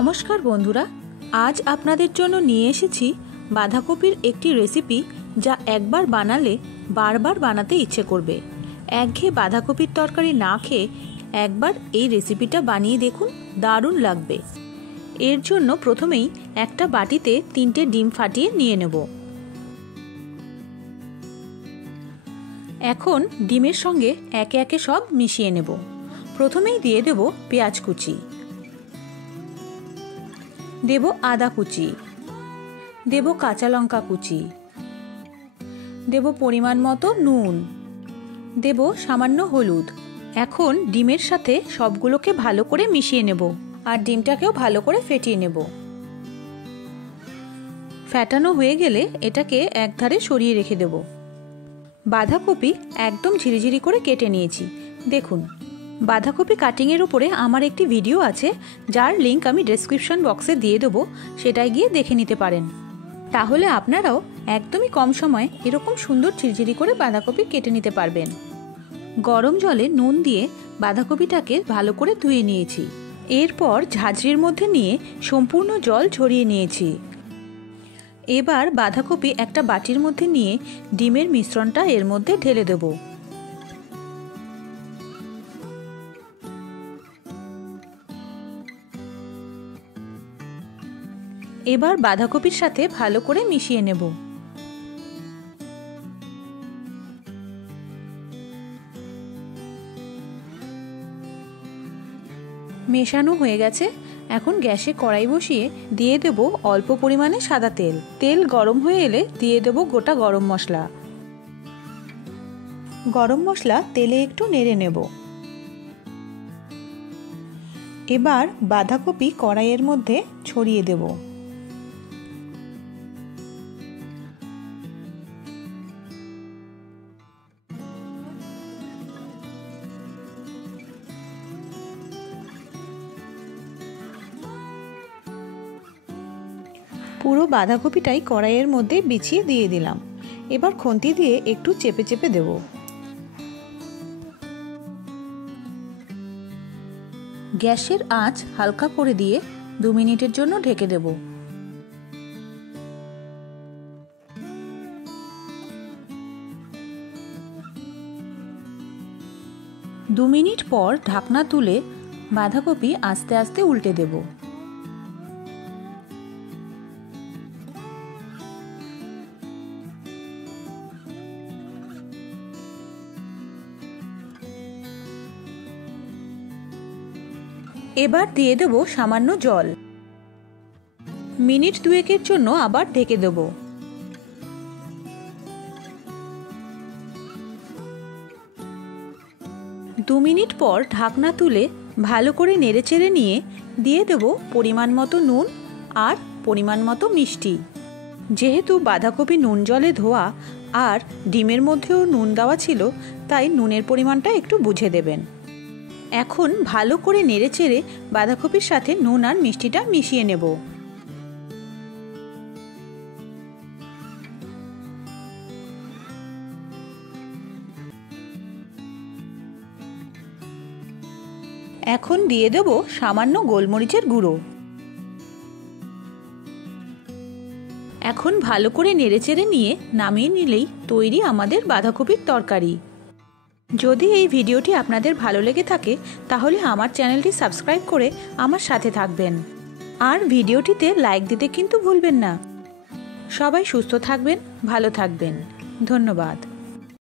নমস্কার বন্ধুরা, আজ আপনাদের জন্য নিয়ে এসেছি বাঁধাকপির একটি রেসিপি যা একবার বানালে বারবার বানাতে ইচ্ছে করবে। একঘেয়ে বাঁধাকপির তরকারি না খেয়ে একবার এই রেসিপিটা বানিয়ে দেখুন, দারুণ লাগবে। এর জন্য প্রথমেই একটা বাটিতে 3টে ডিম ফাটিয়ে নিয়ে নেব। এখন ডিমের সঙ্গে একে একে সব মিশিয়ে নেব। প্রথমেই দিয়ে দেব পেঁয়াজ কুচি, দেব আদা কুচি, দেব কাঁচা লঙ্কা কুচি, দেব পরিমাণ মতো নুন, দেব সামান্য হলুদ। এখন ডিমের সাথে সবগুলোকে ভালো করে মিশিয়ে নেব আর ডিমটাকেও ভালো করে ফেটিয়ে নেব। ফেটানো হয়ে গেলে এটাকে একধারে সরিয়ে রেখে দেব। বাঁধাকপি একদম ঝিরিঝিরি করে কেটে নিয়েছি। দেখুন, বাঁধাকপি কাটিংয়ের উপরে আমার একটি ভিডিও আছে, যার লিংক আমি ডেসক্রিপশন বক্সে দিয়ে দেবো, সেটাই গিয়ে দেখে নিতে পারেন। তাহলে আপনারাও একদমই কম সময়ে এরকম সুন্দর ঝিরঝিরি করে বাঁধাকপি কেটে নিতে পারবেন। গরম জলে নুন দিয়ে বাঁধাকপিটাকে ভালো করে ধুয়ে নিয়েছি। এরপর ঝাঁঝরির মধ্যে নিয়ে সম্পূর্ণ জল ঝরিয়ে নিয়েছি। এবার বাঁধাকপি একটা বাটির মধ্যে নিয়ে ডিমের মিশ্রণটা এর মধ্যে ঢেলে দেব। এবার বাঁধাকপির সাথে ভালো করে মিশিয়ে নেব। মেশানো হয়ে গেছে। এখন গ্যাসে কড়াই বসিয়ে দিয়ে দেব অল্প পরিমাণে সাদা তেল। তেল গরম হয়ে এলে দিয়ে দেব গোটা গরম মশলা। গরম মশলা তেলে একটু নেড়ে নেব। এবার বাঁধাকপি কড়াইয়ের মধ্যে ছড়িয়ে দেব। পুরো বাঁধাকপিটাই কড়াইয়ের মধ্যে বিছিয়ে দিয়ে দিলাম। এবার খুন্তি দিয়ে একটু চেপে চেপে দেব। গ্যাসের আঁচ হালকা করে দিয়ে 2 মিনিটের জন্য ঢেকে দেব। দু মিনিট পর ঢাকনা তুলে বাঁধাকপি আস্তে আস্তে উল্টে দেব। এবার দিয়ে দেব সামান্য জল। মিনিট 2-এর জন্য আবার ঢেকে দেব। 2 মিনিট পর ঢাকনা তুলে ভালো করে নেড়েচেড়ে নিয়ে দিয়ে দেব পরিমাণ মতো নুন আর পরিমাণ মতো মিষ্টি। যেহেতু বাঁধাকপি নুন জলে ধোয়া আর ডিমের মধ্যেও নুন দেওয়া ছিল, তাই নুনের পরিমাণটা একটু বুঝে দেবেন। এখন ভালো করে নেড়েচেড়ে বাঁধাকপির সাথে নুন আর মিষ্টিটা মিশিয়ে নেব। এখন দিয়ে দেব সামান্য গোলমরিচের গুঁড়ো। এখন ভালো করে নেড়েচেড়ে নিয়ে নামিয়ে নিলেই তৈরি আমাদের বাঁধাকপির তরকারি। যদি এই ভিডিওটি আপনাদের ভালো লেগে থাকে তাহলে আমার চ্যানেলটি সাবস্ক্রাইব করে আমার সাথে থাকবেন আর ভিডিওটিতে লাইক দিতে কিন্তু ভুলবেন না। সবাই সুস্থ থাকবেন, ভালো থাকবেন। ধন্যবাদ।